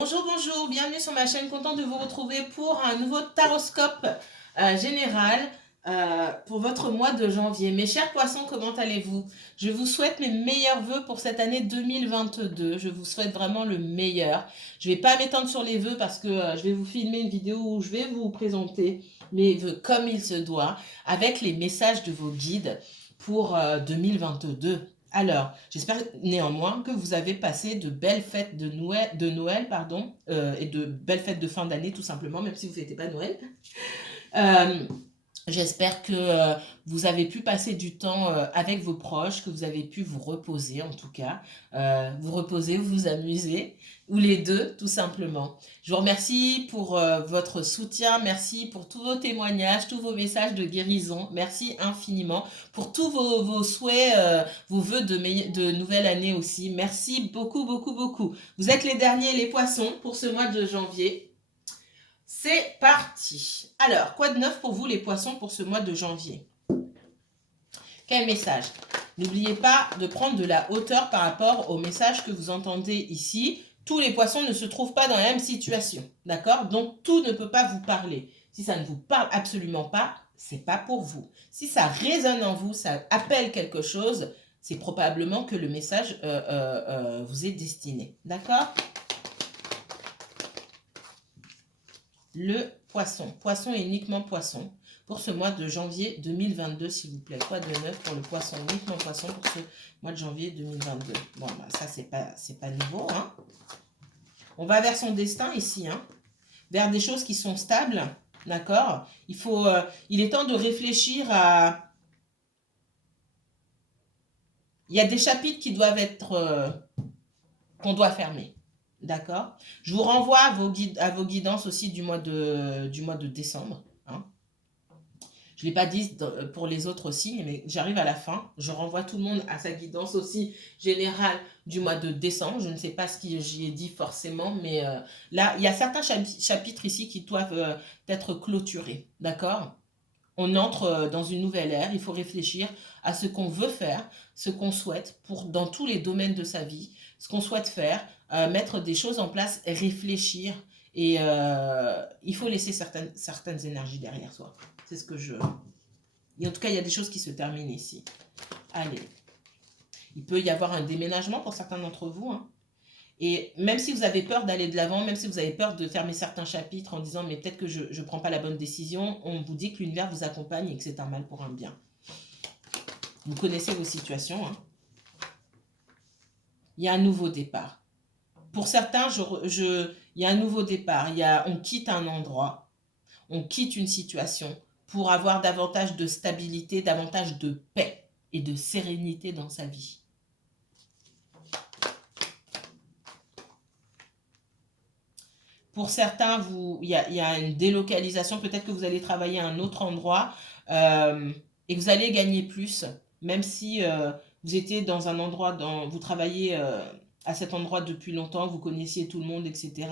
Bonjour, bonjour, bienvenue sur ma chaîne, content de vous retrouver pour un nouveau taroscope général pour votre mois de janvier. Mes chers poissons, comment allez-vous? Je vous souhaite mes meilleurs vœux pour cette année 2022. Je vous souhaite vraiment le meilleur. Je ne vais pas m'étendre sur les vœux parce que je vais vous filmer une vidéo où je vais vous présenter mes vœux comme il se doit, avec les messages de vos guides pour 2022. Alors, j'espère néanmoins que vous avez passé de belles fêtes de Noël pardon, et de belles fêtes de fin d'année tout simplement, même si vous ne fêtez pas Noël. Euh, J'espère que vous avez pu passer du temps avec vos proches, que vous avez pu vous reposer en tout cas. Vous reposer, vous amuser, ou les deux tout simplement. Je vous remercie pour votre soutien, merci pour tous vos témoignages, tous vos messages de guérison. Merci infiniment pour tous vos souhaits, vos vœux de nouvelle année aussi. Merci beaucoup, beaucoup, beaucoup. Vous êtes les derniers, les poissons, pour ce mois de janvier. C'est parti. Alors, quoi de neuf pour vous les poissons pour ce mois de janvier? Quel message? N'oubliez pas de prendre de la hauteur par rapport au message que vous entendez ici. Tous les poissons ne se trouvent pas dans la même situation, d'accord? Donc, tout ne peut pas vous parler. Si ça ne vous parle absolument pas, c'est pas pour vous. Si ça résonne en vous, ça appelle quelque chose, c'est probablement que le message vous est destiné, d'accord? Le poisson. Poisson et uniquement poisson. Pour ce mois de janvier 2022, s'il vous plaît. Quoi de neuf pour le poisson? Uniquement poisson pour ce mois de janvier 2022. Bon, bah, ça, c'est pas nouveau. Hein. On va vers son destin ici. Hein. Vers des choses qui sont stables. D'accord. Il est temps de réfléchir à... Il y a des chapitres qui doivent être... qu'on doit fermer. D'accord. Je vous renvoie à vos guidances aussi du mois de décembre. Hein. Je ne l'ai pas dit pour les autres signes, mais j'arrive à la fin. Je renvoie tout le monde à sa guidance aussi générale du mois de décembre. Je ne sais pas ce que j'y ai dit forcément, mais là, il y a certains chapitres ici qui doivent être clôturés. D'accord? On entre dans une nouvelle ère. Il faut réfléchir à ce qu'on veut faire, ce qu'on souhaite dans tous les domaines de sa vie, ce qu'on souhaite faire, mettre des choses en place, réfléchir. Et il faut laisser certaines énergies derrière soi. C'est ce que je... Et en tout cas, il y a des choses qui se terminent ici. Allez. Il peut y avoir un déménagement pour certains d'entre vous. Hein. Et même si vous avez peur d'aller de l'avant, même si vous avez peur de fermer certains chapitres en disant mais peut-être que je ne prends pas la bonne décision, on vous dit que l'univers vous accompagne et que c'est un mal pour un bien. Vous connaissez vos situations. Hein. Il y a un nouveau départ. Pour certains, il y a un nouveau départ. On quitte un endroit, on quitte une situation pour avoir davantage de stabilité, davantage de paix et de sérénité dans sa vie. Pour certains, il y a une délocalisation. Peut-être que vous allez travailler à un autre endroit et que vous allez gagner plus, même si vous étiez dans un endroit, vous travaillez à cet endroit depuis longtemps, vous connaissiez tout le monde, etc.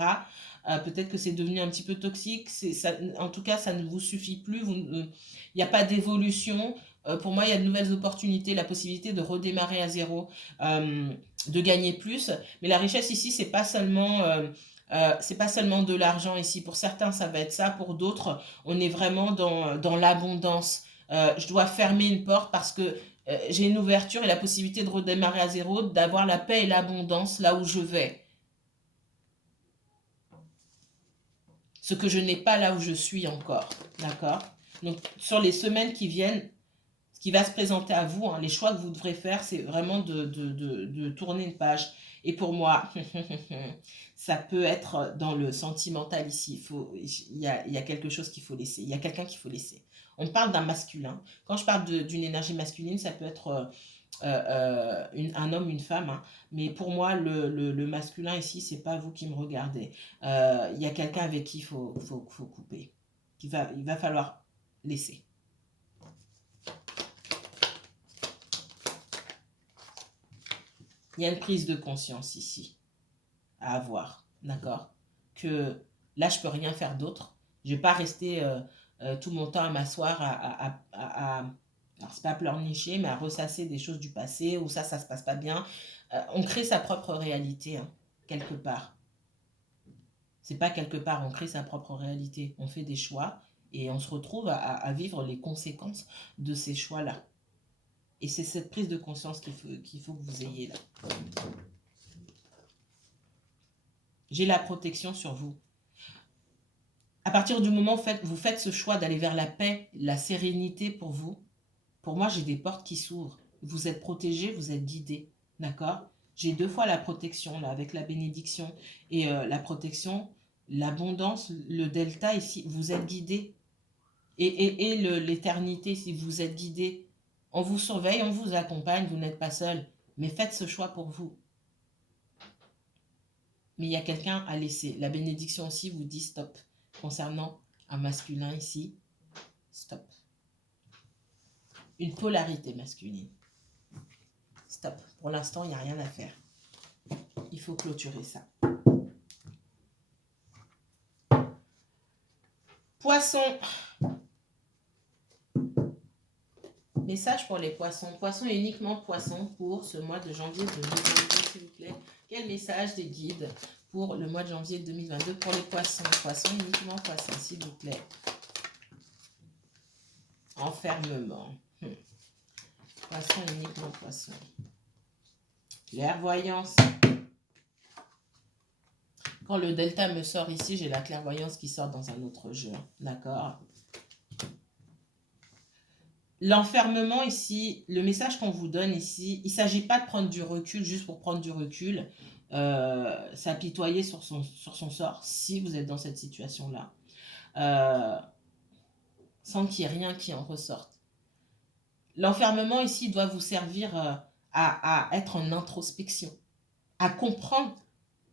Peut-être que c'est devenu un petit peu toxique. En tout cas, ça ne vous suffit plus. Il n'y a pas d'évolution. Pour moi, il y a de nouvelles opportunités, la possibilité de redémarrer à zéro, de gagner plus. Mais la richesse ici, c'est pas seulement de l'argent ici. Pour certains, ça va être ça. Pour d'autres, on est vraiment dans l'abondance. Je dois fermer une porte parce que j'ai une ouverture et la possibilité de redémarrer à zéro, d'avoir la paix et l'abondance là où je vais. Ce que je n'ai pas là où je suis encore. D'accord? Donc, sur les semaines qui viennent, ce qui va se présenter à vous, hein, les choix que vous devrez faire, c'est vraiment de tourner une page. Et pour moi, ça peut être dans le sentimental ici. Il y a quelque chose qu'il faut laisser. Il y a quelqu'un qu'il faut laisser. On parle d'un masculin. Quand je parle d'une énergie masculine, ça peut être un homme, une femme. Hein. Mais pour moi, le masculin ici, c'est pas vous qui me regardez. Il y a quelqu'un avec qui il faut couper. Il va falloir laisser. Il y a une prise de conscience ici à avoir, d'accord? Que là, je peux rien faire d'autre. Je vais pas rester tout mon temps à m'asseoir alors c'est pas à pleurnicher, mais à ressasser des choses du passé où ça se passe pas bien. On crée sa propre réalité, hein, quelque part. C'est pas quelque part, on crée sa propre réalité. On fait des choix et on se retrouve à vivre les conséquences de ces choix-là. Et c'est cette prise de conscience qu'il faut que vous ayez là. J'ai la protection sur vous. À partir du moment où vous faites ce choix d'aller vers la paix, la sérénité pour vous, pour moi, j'ai des portes qui s'ouvrent. Vous êtes protégé, vous êtes guidé. D'accord? J'ai 2 fois la protection, là, avec la bénédiction et la protection, l'abondance, le delta ici, vous êtes guidé. Et l'éternité, si vous êtes guidé, on vous surveille, on vous accompagne, vous n'êtes pas seul. Mais faites ce choix pour vous. Mais il y a quelqu'un à laisser. La bénédiction aussi vous dit stop. Concernant un masculin ici, stop. Une polarité masculine. Stop. Pour l'instant, il n'y a rien à faire. Il faut clôturer ça. Poisson. Message pour les poissons. Poisson et uniquement poisson pour ce mois de janvier 2022, s'il vous plaît. Quel message des guides pour le mois de janvier 2022 pour les poissons? Poisson, uniquement poisson, s'il vous plaît. Enfermement. Poisson, uniquement poisson. Clairvoyance. Quand le delta me sort ici, j'ai la clairvoyance qui sort dans un autre jeu. D'accord? L'enfermement ici, le message qu'on vous donne ici, il ne s'agit pas de prendre du recul juste pour prendre du recul, s'apitoyer sur son sort, si vous êtes dans cette situation-là, sans qu'il y ait rien qui en ressorte. L'enfermement ici doit vous servir à être en introspection, à comprendre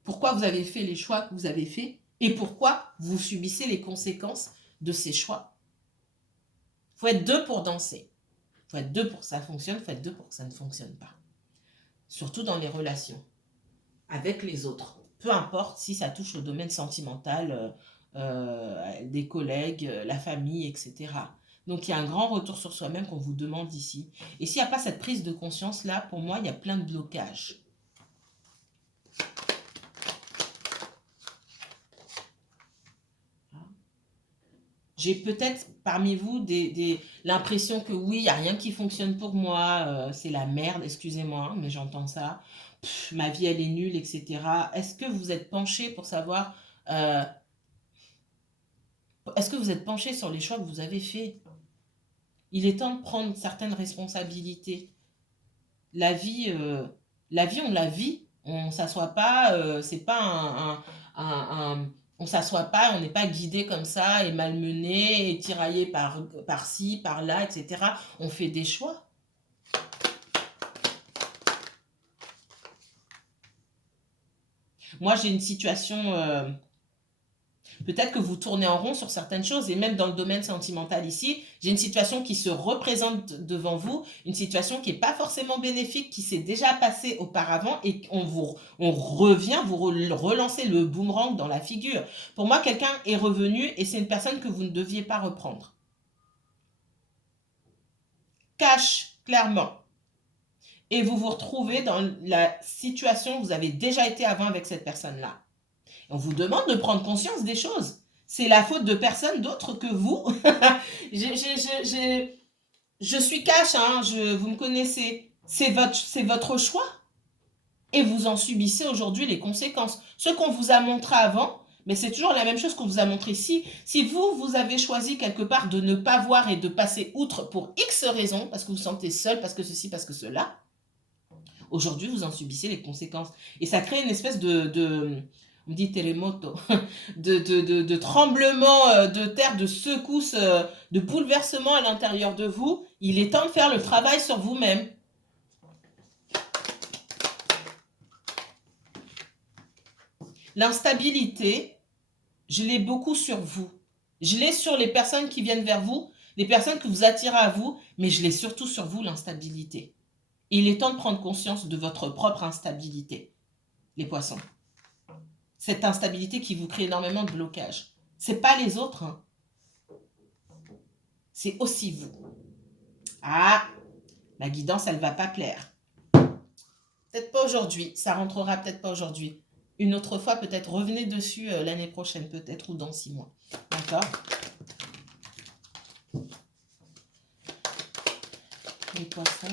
pourquoi vous avez fait les choix que vous avez faits et pourquoi vous subissez les conséquences de ces choix. Il faut être 2 pour danser. Il faut être 2 pour que ça fonctionne, il faut être 2 pour que ça ne fonctionne pas. Surtout dans les relations avec les autres. Peu importe si ça touche au domaine sentimental, des collègues, la famille, etc. Donc, il y a un grand retour sur soi-même qu'on vous demande ici. Et s'il n'y a pas cette prise de conscience-là, pour moi, il y a plein de blocages. J'ai peut-être parmi vous l'impression que oui, il n'y a rien qui fonctionne pour moi, c'est la merde, excusez-moi, mais j'entends ça. Ma vie, elle est nulle, etc. Est-ce que vous êtes penché pour savoir... est-ce que vous êtes penché sur les choix que vous avez faits? Il est temps de prendre certaines responsabilités. La vie, on la vit. On ne s'assoit pas, c'est pas on s'assoit pas, on n'est pas guidé comme ça et malmené et tiraillé par-ci, par-là, etc. On fait des choix. Moi, j'ai une situation... peut-être que vous tournez en rond sur certaines choses, et même dans le domaine sentimental ici, j'ai une situation qui se représente devant vous, une situation qui n'est pas forcément bénéfique, qui s'est déjà passée auparavant, et on revient, vous relancez le boomerang dans la figure. Pour moi, quelqu'un est revenu, et c'est une personne que vous ne deviez pas reprendre. Cache, clairement. Et vous vous retrouvez dans la situation où vous avez déjà été avant avec cette personne-là. On vous demande de prendre conscience des choses. C'est la faute de personne d'autre que vous. Je suis cash, hein, vous me connaissez. C'est votre choix. Et vous en subissez aujourd'hui les conséquences. Ce qu'on vous a montré avant, mais c'est toujours la même chose qu'on vous a montré ici. Si vous avez choisi quelque part de ne pas voir et de passer outre pour X raisons, parce que vous vous sentez seul, parce que ceci, parce que cela, aujourd'hui, vous en subissez les conséquences. Et ça crée une espèce on dit terremoto, de tremblement de terre, de secousse, de bouleversement à l'intérieur de vous. Il est temps de faire le travail sur vous-même. L'instabilité, je l'ai beaucoup sur vous. Je l'ai sur les personnes qui viennent vers vous, les personnes que vous attirez à vous, mais je l'ai surtout sur vous, l'instabilité. Il est temps de prendre conscience de votre propre instabilité, les poissons. Cette instabilité qui vous crée énormément de blocages. Ce n'est pas les autres, hein. C'est aussi vous. Ah, la guidance, elle ne va pas plaire. Peut-être pas aujourd'hui, ça rentrera peut-être pas aujourd'hui. une autre fois, peut-être revenez dessus l'année prochaine, peut-être, ou dans 6 mois. D'accord? Les poissons.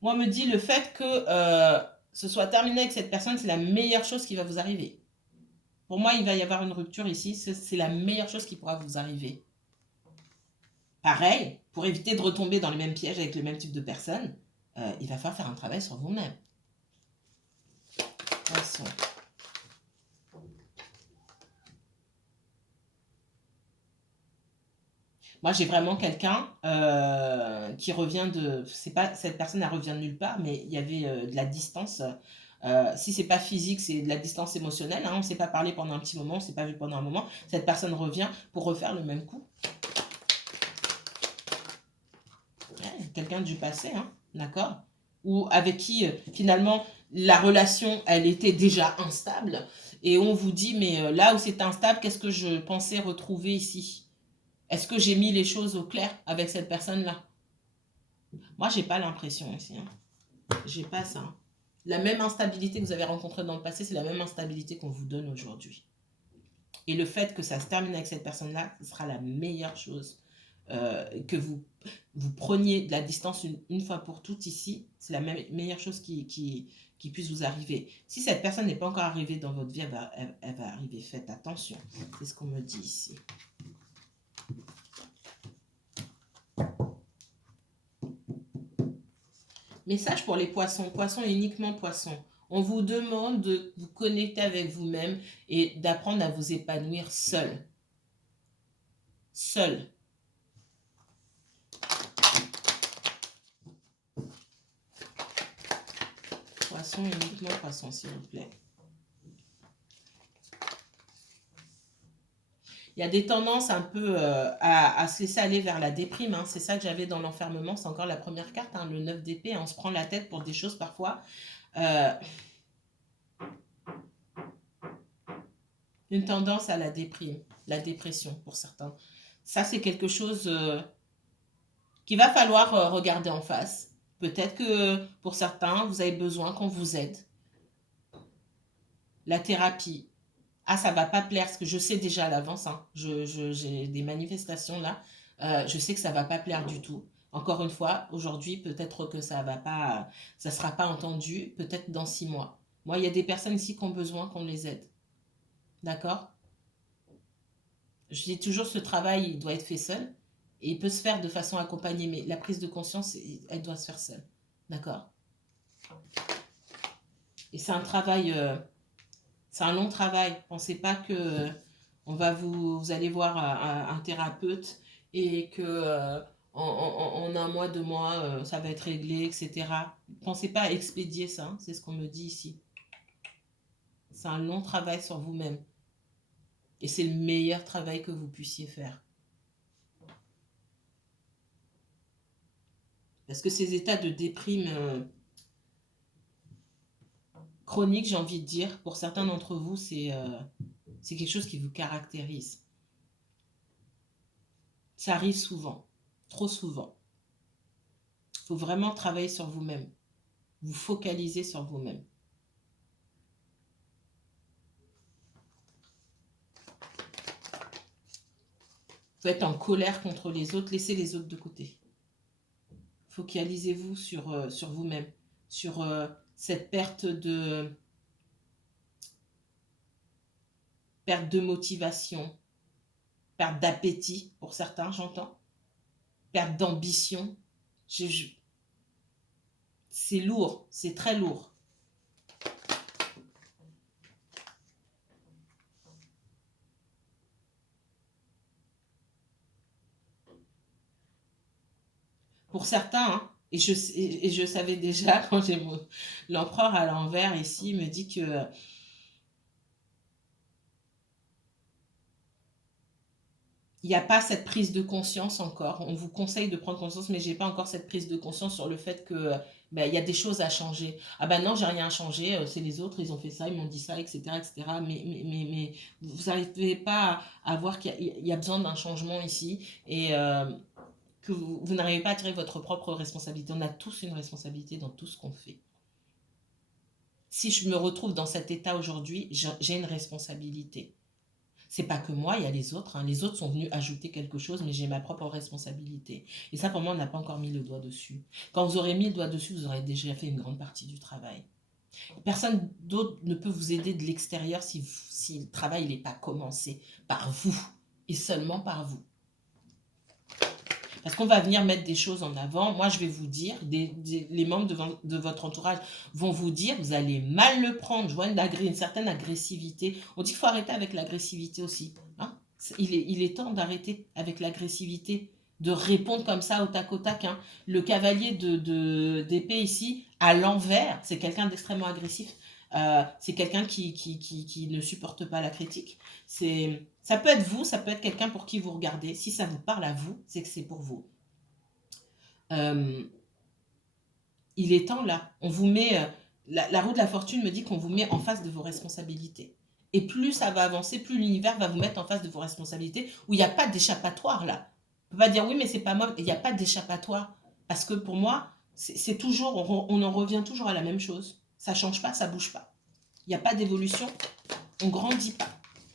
Moi, me dit le fait que ce soit terminé avec cette personne, c'est la meilleure chose qui va vous arriver. Pour moi, il va y avoir une rupture ici. C'est la meilleure chose qui pourra vous arriver. Pareil, pour éviter de retomber dans le même piège avec le même type de personne, il va falloir faire un travail sur vous-même. Poisson. Moi, j'ai vraiment quelqu'un qui revient de... C'est pas, cette personne, elle revient de nulle part, mais il y avait de la distance. Si c'est pas physique, c'est de la distance émotionnelle. Hein, on ne s'est pas parlé pendant un petit moment, on ne s'est pas vu pendant un moment. Cette personne revient pour refaire le même coup. Ouais, quelqu'un du passé, hein, d'accord? Ou avec qui, finalement, la relation, elle était déjà instable. Et on vous dit, mais là où c'est instable, qu'est-ce que je pensais retrouver ici? Est-ce que j'ai mis les choses au clair avec cette personne-là? Moi, j'ai pas l'impression ici. Hein. J'ai pas ça. Hein. La même instabilité que vous avez rencontrée dans le passé, c'est la même instabilité qu'on vous donne aujourd'hui. Et le fait que ça se termine avec cette personne-là, ce sera la meilleure chose. Que vous preniez de la distance une fois pour toutes ici, c'est la meilleure chose qui puisse vous arriver. Si cette personne n'est pas encore arrivée dans votre vie, elle va arriver. Faites attention. C'est ce qu'on me dit ici. Message pour les poissons. Poissons et uniquement poissons. On vous demande de vous connecter avec vous-même et d'apprendre à vous épanouir seul. Seul. Poisson et uniquement poisson, s'il vous plaît. Il y a des tendances un peu à se laisser aller vers la déprime. Hein. C'est ça que j'avais dans l'enfermement. C'est encore la première carte, hein, le 9 d'épée. On se prend la tête pour des choses parfois. Une tendance à la déprime, la dépression pour certains. Ça, c'est quelque chose qu'il va falloir regarder en face. Peut-être que pour certains, vous avez besoin qu'on vous aide. La thérapie. Ah, ça va pas plaire, parce que je sais déjà à l'avance, hein, j'ai des manifestations là, je sais que ça va pas plaire du tout. Encore une fois, aujourd'hui, peut-être que ça va pas, ça sera pas entendu, peut-être dans 6 mois. Moi, il y a des personnes ici qui ont besoin qu'on les aide. D'accord? Je dis toujours, ce travail, il doit être fait seul, et il peut se faire de façon accompagnée, mais la prise de conscience, elle doit se faire seule. D'accord? Et c'est un travail... c'est un long travail. Pensez pas que on va vous allez voir un thérapeute et que en un mois, 2 mois, ça va être réglé, etc. Pensez pas à expédier ça. Hein, c'est ce qu'on me dit ici. C'est un long travail sur vous-même. Et c'est le meilleur travail que vous puissiez faire. Parce que ces états de déprime chronique, j'ai envie de dire, pour certains d'entre vous, c'est quelque chose qui vous caractérise. Ça arrive souvent, trop souvent. Il faut vraiment travailler sur vous-même, vous focaliser sur vous-même. Vous êtes en colère contre les autres, laissez les autres de côté. Focalisez-vous sur vous-même, sur cette perte de motivation, perte d'appétit pour certains, j'entends, perte d'ambition. C'est lourd, c'est très lourd. Pour certains, hein, et je savais déjà quand j'ai l'empereur à l'envers ici, il me dit que il n'y a pas cette prise de conscience encore. On vous conseille de prendre conscience, mais je n'ai pas encore cette prise de conscience sur le fait que ben, y a des choses à changer. Ah ben non, j'ai rien à changer, c'est les autres, ils ont fait ça, ils m'ont dit ça, etc. etc. Mais vous n'arrivez pas à voir qu'il y a besoin d'un changement ici. Et que vous n'arrivez pas à tirer votre propre responsabilité. On a tous une responsabilité dans tout ce qu'on fait. Si je me retrouve dans cet état aujourd'hui, j'ai une responsabilité. C'est pas que moi, il y a les autres. Hein. Les autres sont venus ajouter quelque chose, mais j'ai ma propre responsabilité. Et ça, pour moi, on n'a pas encore mis le doigt dessus. Quand vous aurez mis le doigt dessus, vous aurez déjà fait une grande partie du travail. Personne d'autre ne peut vous aider de l'extérieur si le travail n'est pas commencé par vous et seulement par vous. Parce qu'on va venir mettre des choses en avant. Moi, je vais vous dire, les membres de votre entourage vont vous dire, vous allez mal le prendre. Je vois une certaine agressivité. On dit qu'il faut arrêter avec l'agressivité aussi. Hein, il est temps d'arrêter avec l'agressivité, de répondre comme ça au tac au tac. Hein. Le cavalier d'épée ici, à l'envers, c'est quelqu'un d'extrêmement agressif. C'est quelqu'un qui ne supporte pas la critique. Ça peut être vous, ça peut être quelqu'un pour qui vous regardez. Si ça vous parle à vous, c'est que c'est pour vous. Il est temps là. On vous met... la roue de la fortune me dit qu'on vous met en face de vos responsabilités. Et plus ça va avancer, plus l'univers va vous mettre en face de vos responsabilités, où il n'y a pas d'échappatoire là. On ne peut pas dire oui, mais c'est pas moi. Il n'y a pas d'échappatoire. Parce que pour moi, c'est toujours... On en revient toujours à la même chose. Ça ne change pas, ça ne bouge pas. Il n'y a pas d'évolution. On ne grandit pas.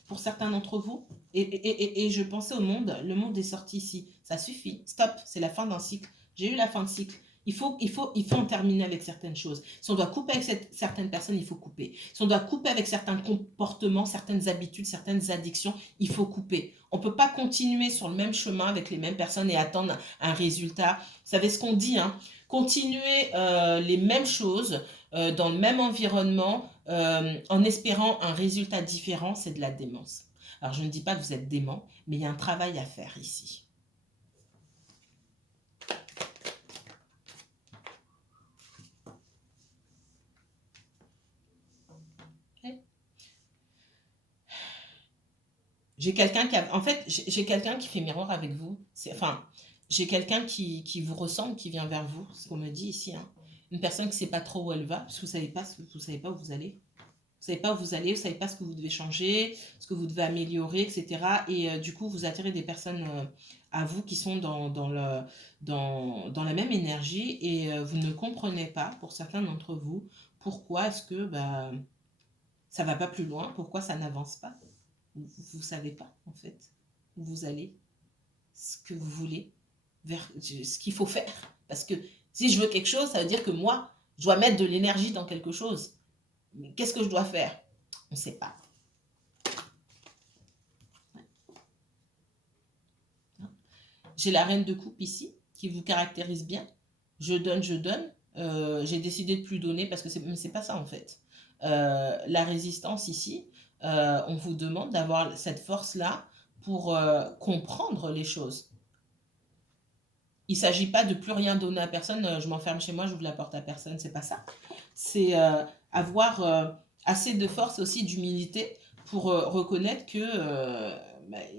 Pour certains d'entre vous, et je pensais au monde, le monde est sorti ici, ça suffit, stop, c'est la fin d'un cycle, j'ai eu la fin de cycle, il faut en terminer avec certaines choses. Si on doit couper avec certaines personnes, il faut couper. Si on doit couper avec certains comportements, certaines habitudes, certaines addictions, il faut couper. On ne peut pas continuer sur le même chemin avec les mêmes personnes et attendre un résultat. Vous savez ce qu'on dit, hein? Continuer les mêmes choses dans le même environnement en espérant un résultat différent, c'est de la démence. Alors, je ne dis pas que vous êtes dément, mais il y a un travail à faire ici. Okay. J'ai quelqu'un qui a, en fait, j'ai quelqu'un qui fait miroir avec vous. Enfin, j'ai quelqu'un qui vous ressemble, qui vient vers vous, ce qu'on me dit ici. Hein. Une personne qui ne sait pas trop où elle va, parce que vous savez pas où vous allez. Vous ne savez pas où vous allez, vous ne savez pas ce que vous devez changer, ce que vous devez améliorer, etc. Et du coup, vous attirez des personnes à vous qui sont dans la même énergie et vous ne comprenez pas, pour certains d'entre vous, pourquoi est-ce que ça ne va pas plus loin, pourquoi ça n'avance pas. Vous ne savez pas, en fait, où vous allez, ce que vous voulez, vers ce qu'il faut faire. Parce que si je veux quelque chose, ça veut dire que moi, je dois mettre de l'énergie dans quelque chose. Mais qu'est-ce que je dois faire? On ne sait pas. J'ai la reine de coupe ici, qui vous caractérise bien. Je donne, je donne. J'ai décidé de plus donner parce que c'est pas ça en fait. La résistance ici, on vous demande d'avoir cette force-là pour comprendre les choses. Il ne s'agit pas de plus rien donner à personne, je m'enferme chez moi, j'ouvre la porte à personne, c'est pas ça. C'est avoir assez de force aussi, d'humilité pour reconnaître que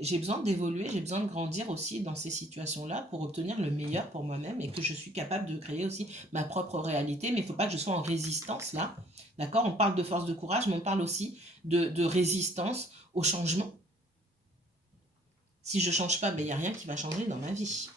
j'ai besoin d'évoluer, j'ai besoin de grandir aussi dans ces situations-là pour obtenir le meilleur pour moi-même et que je suis capable de créer aussi ma propre réalité, mais il ne faut pas que je sois en résistance là, d'accord? On parle de force de courage, mais on parle aussi de résistance au changement. Si je ne change pas, il n'y a rien qui va changer dans ma vie.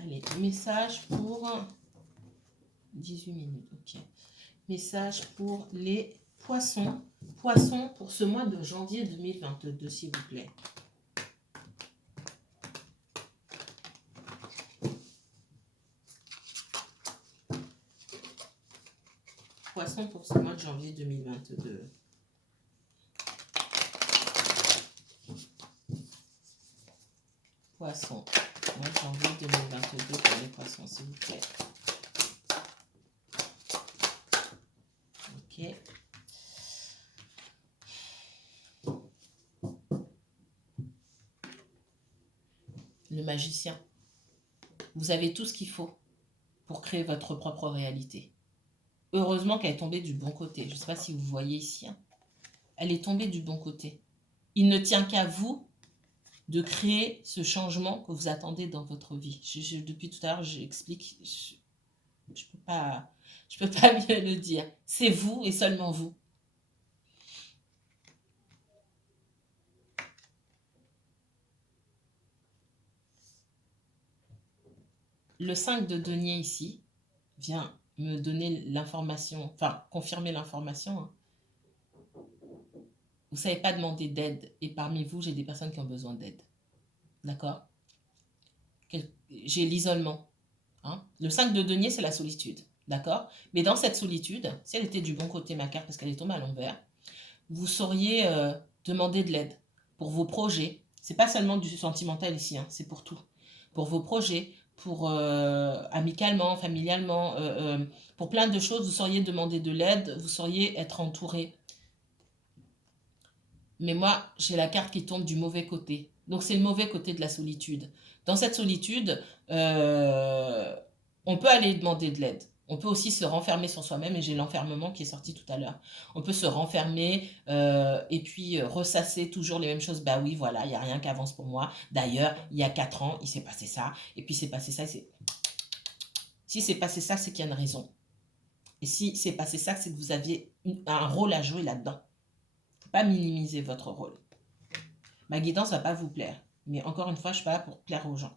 Allez, message pour 18 minutes, ok. Message pour les poissons. Poissons pour ce mois de janvier 2022, s'il vous plaît. Poissons pour ce mois de janvier 2022. Poissons. Mois de janvier 2022 pour les poissons, s'il vous plaît. Ok. Le magicien. Vous avez tout ce qu'il faut pour créer votre propre réalité. Heureusement qu'elle est tombée du bon côté. Je ne sais pas si vous voyez ici. Hein. Elle est tombée du bon côté. Il ne tient qu'à vous de créer ce changement que vous attendez dans votre vie. Depuis tout à l'heure, j'explique, je peux pas mieux le dire. C'est vous et seulement vous. Le 5 de denier ici vient me donner l'information, enfin confirmer l'information. Hein. Vous ne savez pas demander d'aide et parmi vous, j'ai des personnes qui ont besoin d'aide. D'accord? J'ai l'isolement. Hein? Le 5 de denier, c'est la solitude. D'accord? Mais dans cette solitude, si elle était du bon côté, ma carte, parce qu'elle est tombée à l'envers, vous sauriez demander de l'aide pour vos projets. C'est pas seulement du sentimental ici, hein, c'est pour tout. Pour vos projets, pour amicalement, familialement, pour plein de choses, vous sauriez demander de l'aide, vous sauriez être entouré. Mais moi, j'ai la carte qui tombe du mauvais côté. Donc c'est le mauvais côté de la solitude. Dans cette solitude, on peut aller demander de l'aide. On peut aussi se renfermer sur soi-même, et j'ai l'enfermement qui est sorti tout à l'heure. On peut se renfermer et puis ressasser toujours les mêmes choses. Bah oui, voilà, il n'y a rien qui avance pour moi. D'ailleurs, il y a 4 ans, il s'est passé ça, et puis c'est passé ça. Si c'est passé ça, c'est qu'il y a une raison. Et si c'est passé ça, c'est que vous aviez un rôle à jouer là-dedans. Pas minimiser votre rôle. Ma guidance ne va pas vous plaire. Mais encore une fois, je ne suis pas là pour plaire aux gens.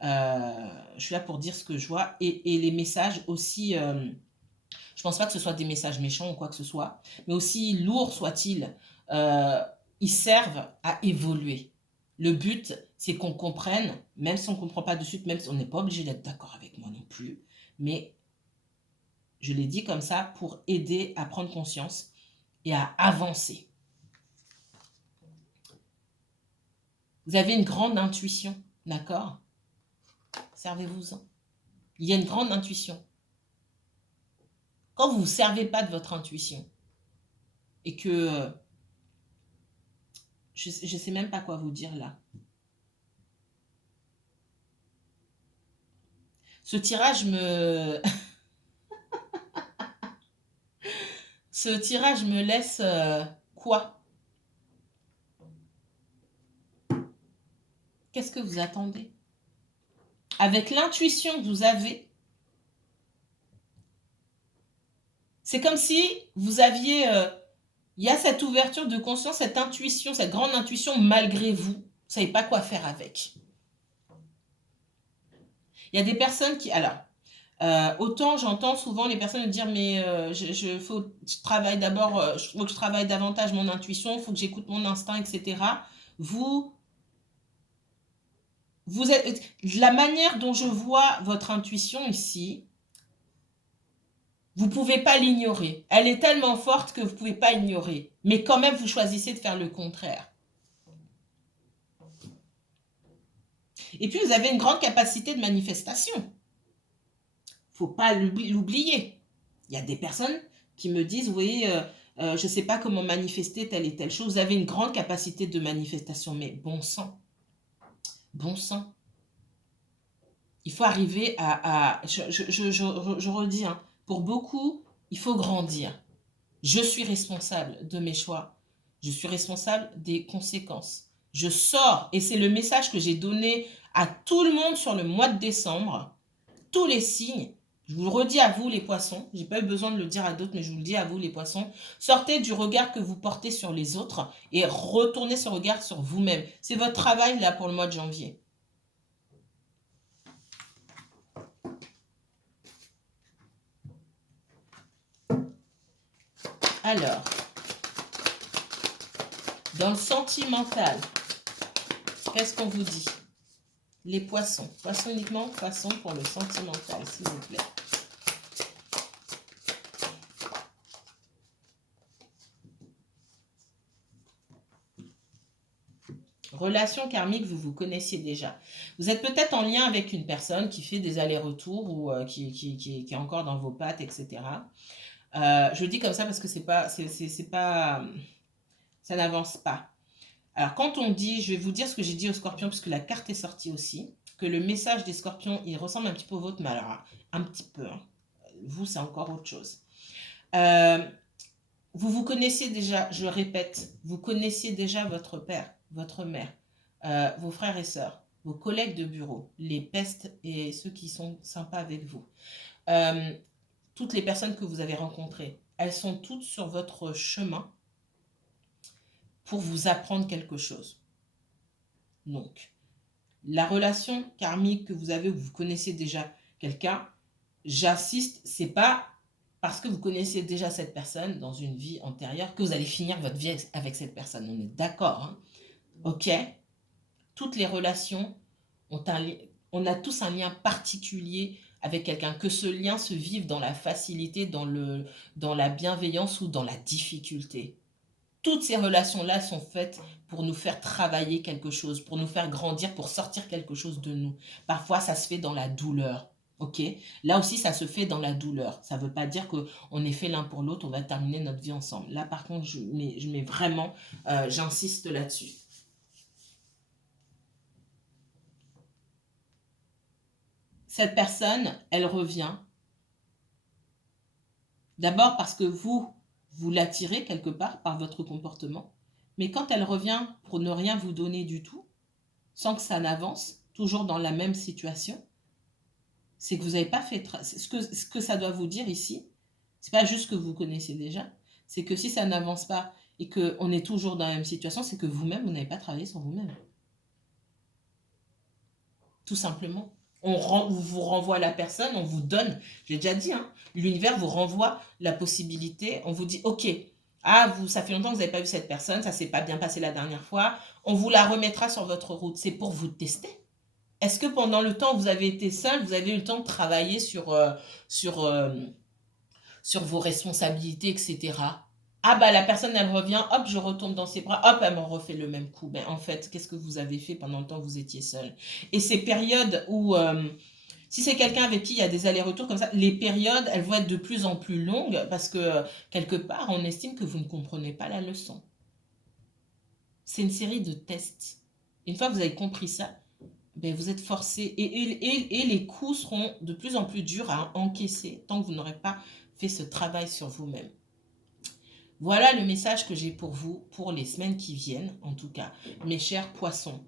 Je suis là pour dire ce que je vois. Et les messages aussi, je ne pense pas que ce soit des messages méchants ou quoi que ce soit, mais aussi lourds soient-ils, ils servent à évoluer. Le but, c'est qu'on comprenne, même si on ne comprend pas de suite, même si on n'est pas obligé d'être d'accord avec moi non plus, mais je l'ai dit comme ça pour aider à prendre conscience et à avancer. Vous avez une grande intuition, d'accord? Servez-vous-en. Il y a une grande intuition. Quand vous ne vous servez pas de votre intuition et que je ne sais même pas quoi vous dire là. Ce tirage me... Ce tirage me laisse quoi? Qu'est-ce que vous attendez? Avec l'intuition que vous avez, c'est comme si vous aviez... il y a cette ouverture de conscience, cette intuition, cette grande intuition malgré vous. Vous ne savez pas quoi faire avec. Il y a des personnes qui... Alors, autant j'entends souvent les personnes me dire mais je travaille d'abord, faut que je travaille davantage mon intuition, il faut que j'écoute mon instinct, etc. Vous êtes... La manière dont je vois votre intuition ici, vous ne pouvez pas l'ignorer. Elle est tellement forte que vous ne pouvez pas ignorer. Mais quand même, vous choisissez de faire le contraire. Et puis, vous avez une grande capacité de manifestation. Il ne faut pas l'oublier. Il y a des personnes qui me disent, oui, je ne sais pas comment manifester telle et telle chose. Vous avez une grande capacité de manifestation, mais bon sang. Bon sang. Il faut arriver à je redis, hein, pour beaucoup, il faut grandir. Je suis responsable de mes choix. Je suis responsable des conséquences. Je sors, et c'est le message que j'ai donné à tout le monde sur le mois de décembre, tous les signes. Je vous le redis à vous les poissons, je n'ai pas eu besoin de le dire à d'autres, mais je vous le dis à vous les poissons. Sortez du regard que vous portez sur les autres et retournez ce regard sur vous-même. C'est votre travail là pour le mois de janvier. Alors, dans le sentimental, qu'est-ce qu'on vous dit? Les poissons. Poissons uniquement, poissons pour le sentimental, s'il vous plaît. Relation karmique, vous vous connaissiez déjà. Vous êtes peut-être en lien avec une personne qui fait des allers-retours ou qui est encore dans vos pattes, etc. Je dis comme ça parce que c'est pas, ça n'avance pas. Alors, quand on dit, je vais vous dire ce que j'ai dit aux scorpions, puisque la carte est sortie aussi, que le message des scorpions, il ressemble un petit peu au vôtre, mais alors, un petit peu. Hein. Vous, c'est encore autre chose. Vous vous connaissiez déjà, je répète, vous connaissiez déjà votre père, votre mère. vos frères et sœurs, vos collègues de bureau, les pestes et ceux qui sont sympas avec vous. Toutes les personnes que vous avez rencontrées, elles sont toutes sur votre chemin pour vous apprendre quelque chose. Donc, la relation karmique que vous avez, où vous connaissez déjà quelqu'un, j'insiste, c'est pas parce que vous connaissez déjà cette personne dans une vie antérieure que vous allez finir votre vie avec cette personne. On est d'accord, hein? Ok? Toutes les relations on a tous un lien particulier avec quelqu'un, que ce lien se vive dans la facilité, dans la bienveillance ou dans la difficulté. Toutes ces relations-là sont faites pour nous faire travailler quelque chose, pour nous faire grandir, pour sortir quelque chose de nous. Parfois, ça se fait dans la douleur. Ok? Là aussi, ça se fait dans la douleur. Ça ne veut pas dire qu'on est fait l'un pour l'autre, on va terminer notre vie ensemble. Là, par contre, je mets vraiment, j'insiste là-dessus. Cette personne, elle revient. D'abord parce que vous l'attirez quelque part par votre comportement. Mais quand elle revient pour ne rien vous donner du tout, sans que ça n'avance, toujours dans la même situation, c'est que vous n'avez pas fait... Ce que ça doit vous dire ici, c'est pas juste que vous connaissez déjà, c'est que si ça n'avance pas et qu'on est toujours dans la même situation, c'est que vous-même, vous n'avez pas travaillé sur vous-même. Tout simplement. On vous renvoie la personne, on vous donne, je l'ai déjà dit, hein, l'univers vous renvoie la possibilité, on vous dit, ok, ça fait longtemps que vous n'avez pas vu cette personne, ça ne s'est pas bien passé la dernière fois, on vous la remettra sur votre route. C'est pour vous tester. Est-ce que pendant le temps où vous avez été seul, vous avez eu le temps de travailler sur, euh, sur vos responsabilités, etc. Ah bah la personne elle revient, hop je retombe dans ses bras, hop elle me refait le même coup. Ben en fait qu'est-ce que vous avez fait pendant le temps que vous étiez seul? Et ces périodes où si c'est quelqu'un avec qui il y a des allers-retours comme ça, les périodes elles vont être de plus en plus longues parce que quelque part on estime que vous ne comprenez pas la leçon. C'est une série de tests. Une fois que vous avez compris ça, ben vous êtes forcé et les coups seront de plus en plus durs à encaisser tant que vous n'aurez pas fait ce travail sur vous-même. Voilà le message que j'ai pour vous pour les semaines qui viennent, en tout cas, mes chers poissons.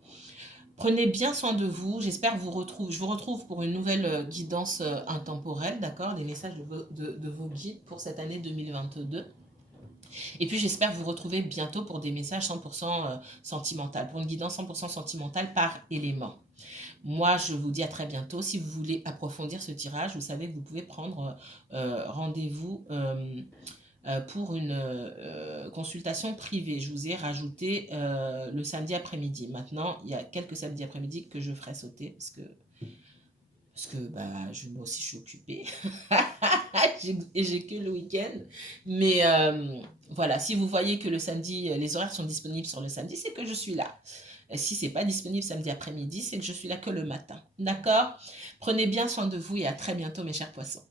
Prenez bien soin de vous. J'espère je vous retrouve pour une nouvelle guidance intemporelle, d'accord? Des messages de vos guides pour cette année 2022. Et puis j'espère vous retrouver bientôt pour des messages 100% sentimentaux, pour une guidance 100% sentimentale par élément. Moi, je vous dis à très bientôt. Si vous voulez approfondir ce tirage, vous savez que vous pouvez prendre rendez-vous pour une consultation privée. Je vous ai rajouté le samedi après-midi. Maintenant, il y a quelques samedis après-midi que je ferai sauter parce que bah, moi aussi je suis occupée et j'ai que le week-end. Mais voilà, si vous voyez que le samedi, les horaires sont disponibles sur le samedi, c'est que je suis là. Et si c'est pas disponible samedi après-midi, c'est que je suis là que le matin. D'accord? Prenez bien soin de vous et à très bientôt mes chers poissons.